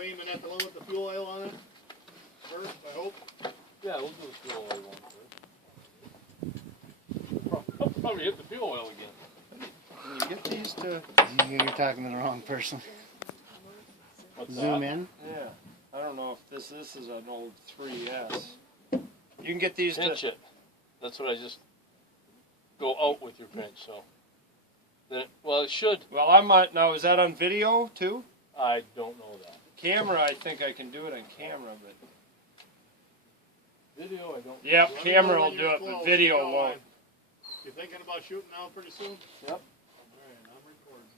you aiming at the one with the fuel oil on it first, I hope? Yeah, we'll do the fuel oil one first. Probably hit the fuel oil again. Can you get these to... You're talking to the wrong person. What's Zoom that? in. Yeah. I don't know if this is an old 3S. You can get these Pinch it. That's what I just go out with your pinch, so. Then, well, it should. Well, I might... Now, is that on video, too? I don't know that. Camera, I think I can do it on camera, but... Video, I don't. Yep, camera will do it, but video won't. You thinking about shooting now pretty soon? Yep. Alright, I'm recording.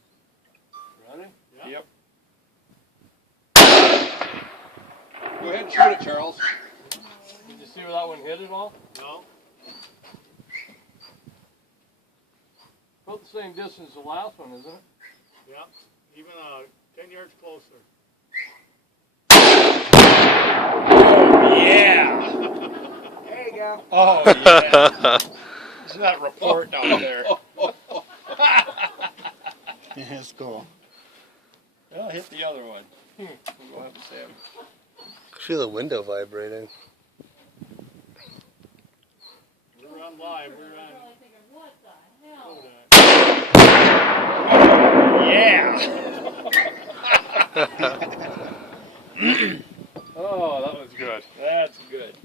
Ready? Yep. Go ahead and shoot it, Charles. Did you see where that one hit at all? No? About the same distance as the last one, isn't it? Yep. Even 10 yards closer. Yeah! There you go. Oh, yeah. Isn't that report down there? That's cool. I'll hit the other one. We'll go have Sam. Feel the window vibrating. We're on live. We're on. Yeah! Oh, that was good. That's good.